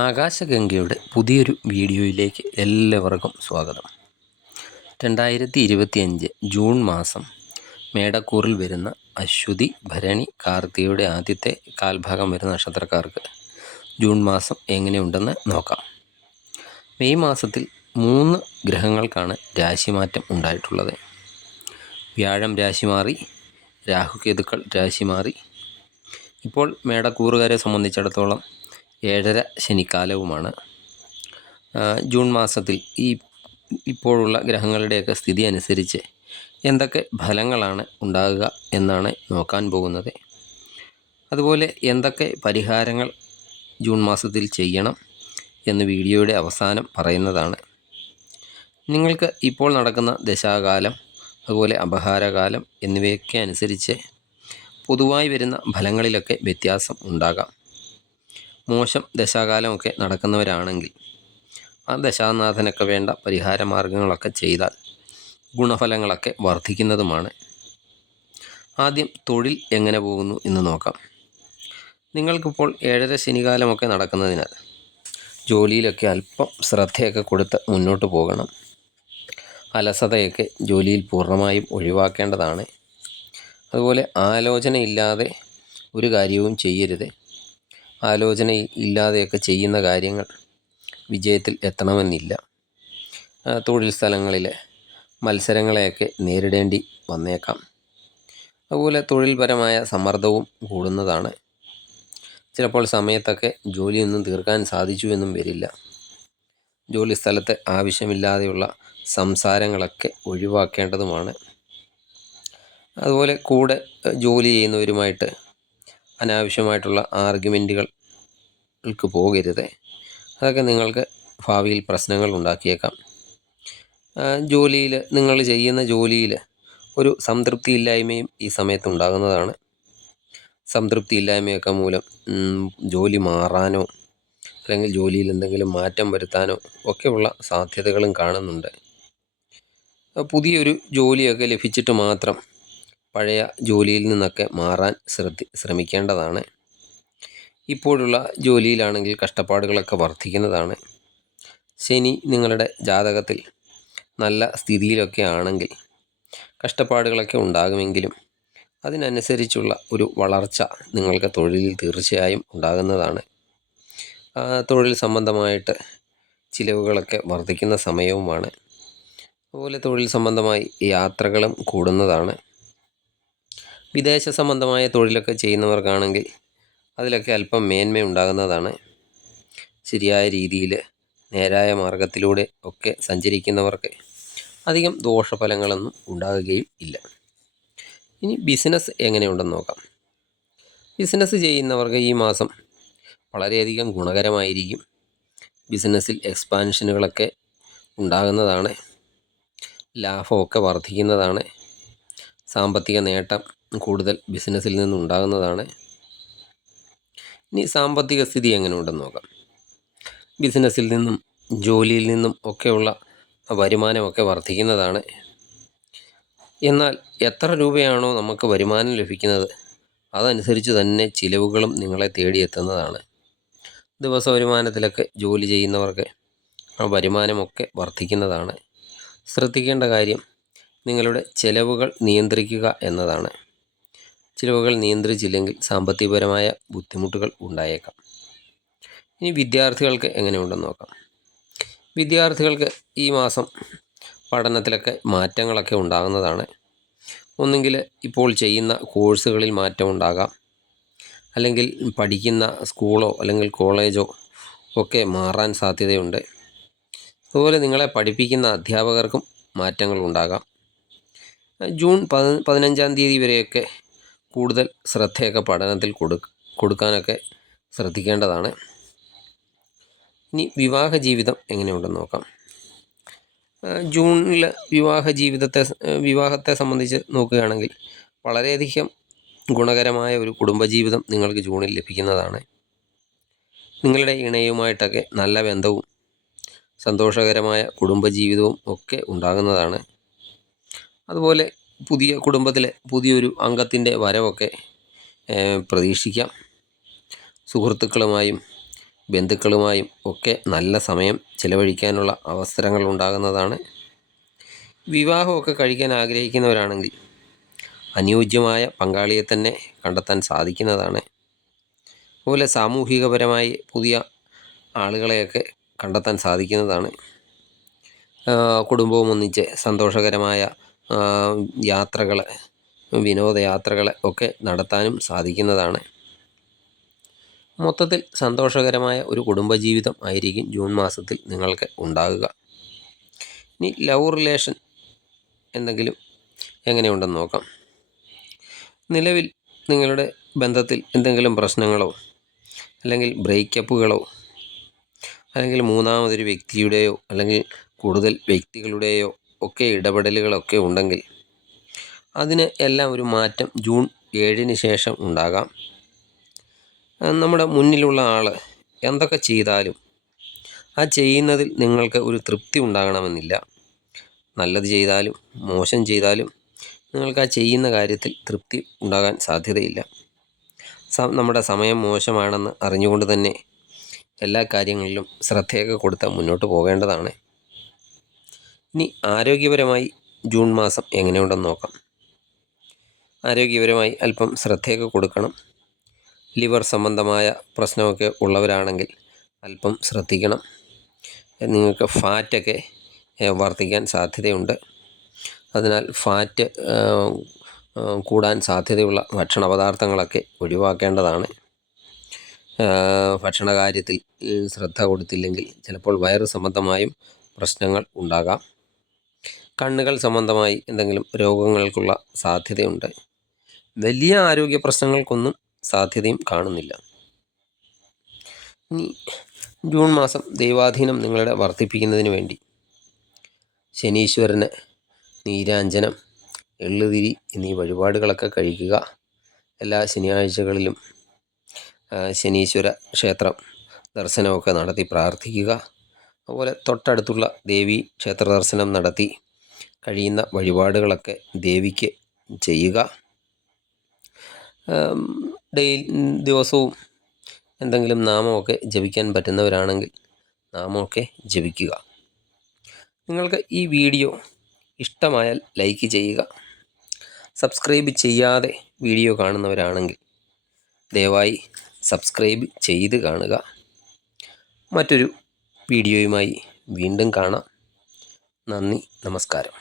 ആകാശഗംഗയുടെ പുതിയൊരു വീഡിയോയിലേക്ക് എല്ലാവർക്കും സ്വാഗതം. 2025 ജൂൺ മാസം മേടക്കൂറിൽ വരുന്ന അശ്വതി, ഭരണി, കാർത്തികയുടെ ആദ്യത്തെ കാൽഭാഗം വരുന്ന നക്ഷത്രക്കാർക്ക് ജൂൺ മാസം എങ്ങനെയുണ്ടെന്ന് നോക്കാം. മെയ് മാസത്തിൽ 3 ഗ്രഹങ്ങൾക്കാണ് രാശിമാറ്റം ഉണ്ടായിട്ടുള്ളത്. വ്യാഴം രാശി മാറി, രാഹുകേതുക്കൾ രാശി മാറി. ഇപ്പോൾ മേടക്കൂറുകാരെ സംബന്ധിച്ചിടത്തോളം 7.5 ശനിക്കാലവുമാണ്. ജൂൺ മാസത്തിൽ ഇപ്പോഴുള്ള ഗ്രഹങ്ങളുടെയൊക്കെ സ്ഥിതി അനുസരിച്ച് എന്തൊക്കെ ഫലങ്ങളാണ് ഉണ്ടാകുക എന്നാണ് നോക്കാൻ പോകുന്നത്. അതുപോലെ എന്തൊക്കെ പരിഹാരങ്ങൾ ജൂൺ മാസത്തിൽ ചെയ്യണം എന്ന് വീഡിയോയുടെ അവസാനം പറയുന്നതാണ്. നിങ്ങൾക്ക് ഇപ്പോൾ നടക്കുന്ന ദശാകാലം, അതുപോലെ അപഹാരകാലം എന്നിവയൊക്കെ അനുസരിച്ച് പൊതുവായി വരുന്ന ഫലങ്ങളിലൊക്കെ വ്യത്യാസം ഉണ്ടാകാം. മോശം ദശാകാലമൊക്കെ നടക്കുന്നവരാണെങ്കിൽ ആ ദശാനാഥനൊക്കെ വേണ്ട പരിഹാര മാർഗങ്ങളൊക്കെ ചെയ്താൽ ഗുണഫലങ്ങളൊക്കെ വർദ്ധിക്കുന്നതുമാണ്. ആദ്യം തൊഴിൽ എങ്ങനെ പോകുന്നു എന്ന് നോക്കാം. നിങ്ങൾക്കിപ്പോൾ 7.5 ശനികാലമൊക്കെ നടക്കുന്നതിനാൽ ജോലിയിലൊക്കെ അല്പം ശ്രദ്ധയൊക്കെ കൊടുത്ത് മുന്നോട്ട് പോകണം. അലസതയൊക്കെ ജോലിയിൽ പൂർണ്ണമായും ഒഴിവാക്കേണ്ടതാണ്. അതുപോലെ ആലോചനയില്ലാതെ ഒരു കാര്യവും ചെയ്യരുത്. ആലോചന ഇല്ലാതെയൊക്കെ ചെയ്യുന്ന കാര്യങ്ങൾ വിജയത്തിൽ എത്തണമെന്നില്ല. തൊഴിൽ സ്ഥലങ്ങളിലെ മത്സരങ്ങളെയൊക്കെ നേരിടേണ്ടി വന്നേക്കാം. അതുപോലെ തൊഴിൽപരമായ സമ്മർദ്ദവും കൂടുന്നതാണ്. ചിലപ്പോൾ സമയത്തൊക്കെ ജോലിയൊന്നും തീർക്കാൻ സാധിച്ചു എന്നും വരില്ല. ജോലി സ്ഥലത്ത് ആവശ്യമില്ലാതെയുള്ള സംസാരങ്ങളൊക്കെ ഒഴിവാക്കേണ്ടതുമാണ്. അതുപോലെ കൂടെ ജോലി ചെയ്യുന്നവരുമായിട്ട് അനാവശ്യമായിട്ടുള്ള ആർഗ്യുമെൻറ്റുകൾക്ക് പോകരുത്. അതൊക്കെ നിങ്ങൾക്ക് ഭാവിയിൽ പ്രശ്നങ്ങൾ ഉണ്ടാക്കിയേക്കാം. നിങ്ങൾ ചെയ്യുന്ന ജോലിയിൽ ഒരു സംതൃപ്തിയില്ലായ്മയും ഈ സമയത്ത് ഉണ്ടാകുന്നതാണ്. സംതൃപ്തിയില്ലായ്മയൊക്കെ മൂലം ജോലി മാറാനോ അല്ലെങ്കിൽ ജോലിയിൽ എന്തെങ്കിലും മാറ്റം വരുത്താനോ ഒക്കെയുള്ള സാധ്യതകളും കാണുന്നുണ്ട്. പുതിയൊരു ജോലിയൊക്കെ ലഭിച്ചിട്ട് മാത്രം പഴയ ജോലിയിൽ നിന്നൊക്കെ മാറാൻ ശ്രമിക്കേണ്ടതാണ്. ഇപ്പോഴുള്ള ജോലിയിലാണെങ്കിൽ കഷ്ടപ്പാടുകളൊക്കെ വർദ്ധിക്കുന്നതാണ്. ശനി നിങ്ങളുടെ ജാതകത്തിൽ നല്ല സ്ഥിതിയിലൊക്കെ ആണെങ്കിൽ കഷ്ടപ്പാടുകളൊക്കെ ഉണ്ടാകുമെങ്കിലും അതിനനുസരിച്ചുള്ള ഒരു വളർച്ച നിങ്ങൾക്ക് തൊഴിലിൽ തീർച്ചയായും ഉണ്ടാകുന്നതാണ്. തൊഴിൽ സംബന്ധമായിട്ട് ചിലവുകളൊക്കെ വർദ്ധിക്കുന്ന സമയവുമാണ്. അതുപോലെ തൊഴിൽ സംബന്ധമായി യാത്രകളും കൂടുന്നതാണ്. വിദേശ സംബന്ധമായ തൊഴിലൊക്കെ ചെയ്യുന്നവർക്കാണെങ്കിൽ അതിലൊക്കെ അല്പം മേന്മ ഉണ്ടാകുന്നതാണ്. ശരിയായ രീതിയിൽ നേരായ മാർഗത്തിലൂടെ ഒക്കെ സഞ്ചരിക്കുന്നവർക്ക് അധികം ദോഷഫലങ്ങളൊന്നും ഉണ്ടാകുകയും ഇല്ല. ഇനി ബിസിനസ് എങ്ങനെയുണ്ടെന്ന് നോക്കാം. ബിസിനസ് ചെയ്യുന്നവർക്ക് ഈ മാസം വളരെയധികം ഗുണകരമായിരിക്കും. ബിസിനസ്സിൽ എക്സ്പാൻഷനുകളൊക്കെ ഉണ്ടാകുന്നതാണ്. ലാഭമൊക്കെ വർദ്ധിക്കുന്നതാണ്. സാമ്പത്തിക നേട്ടം കൂടുതൽ ബിസിനസ്സിൽ നിന്നുണ്ടാകുന്നതാണ്. ഇനി സാമ്പത്തിക സ്ഥിതി എങ്ങനെ ഉണ്ടെന്ന് നോക്കാം. ബിസിനസ്സിൽ നിന്നും ജോലിയിൽ നിന്നും ഒക്കെയുള്ള വരുമാനമൊക്കെ വർദ്ധിക്കുന്നതാണ്. എന്നാൽ എത്ര രൂപയാണോ നമുക്ക് വരുമാനം ലഭിക്കുന്നത് അതനുസരിച്ച് തന്നെ ചിലവുകളും നിങ്ങളെ തേടിയെത്തുന്നതാണ്. ദിവസ വരുമാനത്തിലൊക്കെ ജോലി ചെയ്യുന്നവർക്ക് ആ വരുമാനമൊക്കെ വർദ്ധിക്കുന്നതാണ്. ശ്രദ്ധിക്കേണ്ട കാര്യം നിങ്ങളുടെ ചിലവുകൾ നിയന്ത്രിക്കുക എന്നതാണ്. ചിലവുകൾ നിയന്ത്രിച്ചില്ലെങ്കിൽ സാമ്പത്തികപരമായ ബുദ്ധിമുട്ടുകൾ ഉണ്ടായേക്കാം. ഇനി വിദ്യാർത്ഥികൾക്ക് എങ്ങനെയുണ്ടെന്ന് നോക്കാം. വിദ്യാർത്ഥികൾക്ക് ഈ മാസം പഠനത്തിലൊക്കെ മാറ്റങ്ങളൊക്കെ ഉണ്ടാകുന്നതാണ്. ഒന്നുകിൽ ഇപ്പോൾ ചെയ്യുന്ന കോഴ്സുകളിൽ മാറ്റമുണ്ടാകാം, അല്ലെങ്കിൽ പഠിക്കുന്ന സ്കൂളോ അല്ലെങ്കിൽ കോളേജോ ഒക്കെ മാറാൻ സാധ്യതയുണ്ട്. അതുപോലെ നിങ്ങളെ പഠിപ്പിക്കുന്ന അധ്യാപകർക്കും മാറ്റങ്ങൾ ഉണ്ടാകാം. ജൂൺ 15-ാം തീയതി വരെയൊക്കെ കൂടുതൽ ശ്രദ്ധയൊക്കെ പഠനത്തിൽ കൊടുക്കാനൊക്കെ ശ്രദ്ധിക്കേണ്ടതാണ്. ഇനി വിവാഹ ജീവിതം എങ്ങനെയുണ്ടെന്ന് നോക്കാം. ജൂണിൽ വിവാഹത്തെ സംബന്ധിച്ച് നോക്കുകയാണെങ്കിൽ വളരെയധികം ഗുണകരമായ ഒരു കുടുംബജീവിതം നിങ്ങൾക്ക് ജൂണിൽ ലഭിക്കുന്നതാണ്. നിങ്ങളുടെ ഇണയുമായിട്ടൊക്കെ നല്ല ബന്ധവും സന്തോഷകരമായ കുടുംബജീവിതവും ഒക്കെ ഉണ്ടാകുന്നതാണ്. അതുപോലെ കുടുംബത്തിലെ പുതിയൊരു അംഗത്തിൻ്റെ വരവൊക്കെ പ്രതീക്ഷിക്കാം. സുഹൃത്തുക്കളുമായും ബന്ധുക്കളുമായും ഒക്കെ നല്ല സമയം ചിലവഴിക്കാനുള്ള അവസരങ്ങൾ ഉണ്ടാകുന്നതാണ്. വിവാഹമൊക്കെ കഴിക്കാൻ ആഗ്രഹിക്കുന്നവരാണെങ്കിൽ അനുയോജ്യമായ പങ്കാളിയെ തന്നെ കണ്ടെത്താൻ സാധിക്കുന്നതാണ്. അതുപോലെ സാമൂഹികപരമായി പുതിയ ആളുകളെയൊക്കെ കണ്ടെത്താൻ സാധിക്കുന്നതാണ്. കുടുംബവും ഒന്നിച്ച് സന്തോഷകരമായ യാത്രകൾ, വിനോദയാത്രകൾ ഒക്കെ നടത്താനും സാധിക്കുന്നതാണ്. മൊത്തത്തിൽ സന്തോഷകരമായ ഒരു കുടുംബജീവിതം ആയിരിക്കും ജൂൺ മാസത്തിൽ നിങ്ങൾക്ക് ഉണ്ടാകുക. ഇനി ലവ് റിലേഷൻ എന്തെങ്കിലും എങ്ങനെയുണ്ടെന്ന് നോക്കാം. നിലവിൽ നിങ്ങളുടെ ബന്ധത്തിൽ എന്തെങ്കിലും പ്രശ്നങ്ങളോ അല്ലെങ്കിൽ ബ്രേക്കപ്പുകളോ അല്ലെങ്കിൽ മൂന്നാമതൊരു വ്യക്തിയുടെയോ അല്ലെങ്കിൽ കൂടുതൽ വ്യക്തികളുടെയോ ഒക്കെ ഇടപെടലുകളൊക്കെ ഉണ്ടെങ്കിൽ അതിന് എല്ലാം ഒരു മാറ്റം ജൂൺ 7 ശേഷം ഉണ്ടാകാം. നമ്മുടെ മുന്നിലുള്ള ആൾ എന്തൊക്കെ ചെയ്താലും ആ ചെയ്യുന്നതിൽ നിങ്ങൾക്ക് ഒരു തൃപ്തി ഉണ്ടാകണമെന്നില്ല. നല്ലത് ചെയ്താലും മോശം ചെയ്താലും നിങ്ങൾക്ക് ആ ചെയ്യുന്ന കാര്യത്തിൽ തൃപ്തി ഉണ്ടാകാൻ സാധ്യതയില്ല. നമ്മുടെ സമയം മോശമാണെന്ന് അറിഞ്ഞുകൊണ്ട് തന്നെ എല്ലാ കാര്യങ്ങളിലും ശ്രദ്ധയൊക്കെ കൊടുത്ത് മുന്നോട്ട് പോകേണ്ടതാണ്. ഇനി ആരോഗ്യപരമായി ജൂൺ മാസം എങ്ങനെയുണ്ടെന്ന് നോക്കാം. ആരോഗ്യപരമായി അല്പം ശ്രദ്ധയൊക്കെ കൊടുക്കണം. ലിവർ സംബന്ധമായ പ്രശ്നമൊക്കെ ഉള്ളവരാണെങ്കിൽ അല്പം ശ്രദ്ധിക്കണം. നിങ്ങൾക്ക് ഫാറ്റൊക്കെ വർദ്ധിക്കാൻ സാധ്യതയുണ്ട്. അതിനാൽ ഫാറ്റ് കൂടാൻ സാധ്യതയുള്ള ഭക്ഷണ പദാർത്ഥങ്ങളൊക്കെ ഒഴിവാക്കേണ്ടതാണ്. ഭക്ഷണ കാര്യത്തിൽ ശ്രദ്ധ കൊടുത്തില്ലെങ്കിൽ ചിലപ്പോൾ വയറ് സംബന്ധമായും പ്രശ്നങ്ങൾ ഉണ്ടാകാം. കണ്ണുകൾ സംബന്ധമായി എന്തെങ്കിലും രോഗങ്ങൾക്കുള്ള സാധ്യതയുണ്ട്. വലിയ ആരോഗ്യ പ്രശ്നങ്ങൾക്കൊന്നും സാധ്യതയും കാണുന്നില്ല. ഇനി ജൂൺ മാസം ദൈവാധീനം നിങ്ങളുടെ വർദ്ധിപ്പിക്കുന്നതിന് വേണ്ടി ശനീശ്വരന് നീരാഞ്ജനം, എള്ളുതിരി എന്നീ വഴിപാടുകളൊക്കെ കഴിക്കുക. എല്ലാ ശനിയാഴ്ചകളിലും ശനീശ്വര ക്ഷേത്രം ദർശനമൊക്കെ നടത്തി പ്രാർത്ഥിക്കുക. അതുപോലെ തൊട്ടടുത്തുള്ള ദേവി ക്ഷേത്ര ദർശനം നടത്തി കഴിയുന്ന വഴിപാടുകളൊക്കെ ദേവിക്ക് ചെയ്യുക. ദിവസവും എന്തെങ്കിലും നാമമൊക്കെ ജപിക്കാൻ പറ്റുന്നവരാണെങ്കിൽ നാമമൊക്കെ ജപിക്കുക. നിങ്ങൾക്ക് ഈ വീഡിയോ ഇഷ്ടമായാൽ ലൈക്ക് ചെയ്യുക. സബ്സ്ക്രൈബ് ചെയ്യാതെ വീഡിയോ കാണുന്നവരാണെങ്കിൽ ദയവായി സബ്സ്ക്രൈബ് ചെയ്ത് കാണുക. മറ്റൊരു വീഡിയോയുമായി വീണ്ടും കാണാം. നന്ദി, നമസ്കാരം.